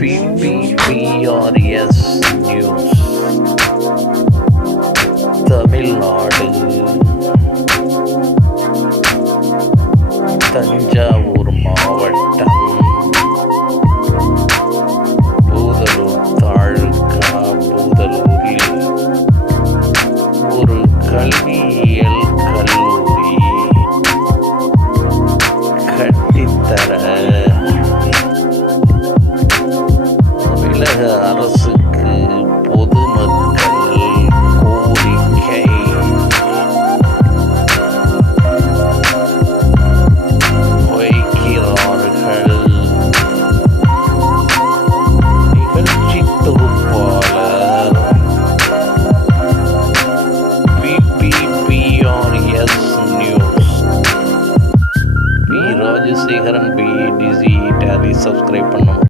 பிபிபிஆர்எஸ் news Tamil Nadu Thanjavur மாவட்டம் பூதலூர் தாலுக்கா பூதலூரில் ஒரு கல்வியியல் கல்லூரி. கட்டித்தர தமிழக அரசுக்கு பொதுமக்கள் கோரிக்கை. வைக்கிறார்கள். நிகழ்ச்சி தொகுப்பாளர் பிபிபிஆர்எஸ் நியூஸ். பி ராஜசேகரன் பிஇடிசி டேலி சப்ஸ்கிரைப் பண்ணணும்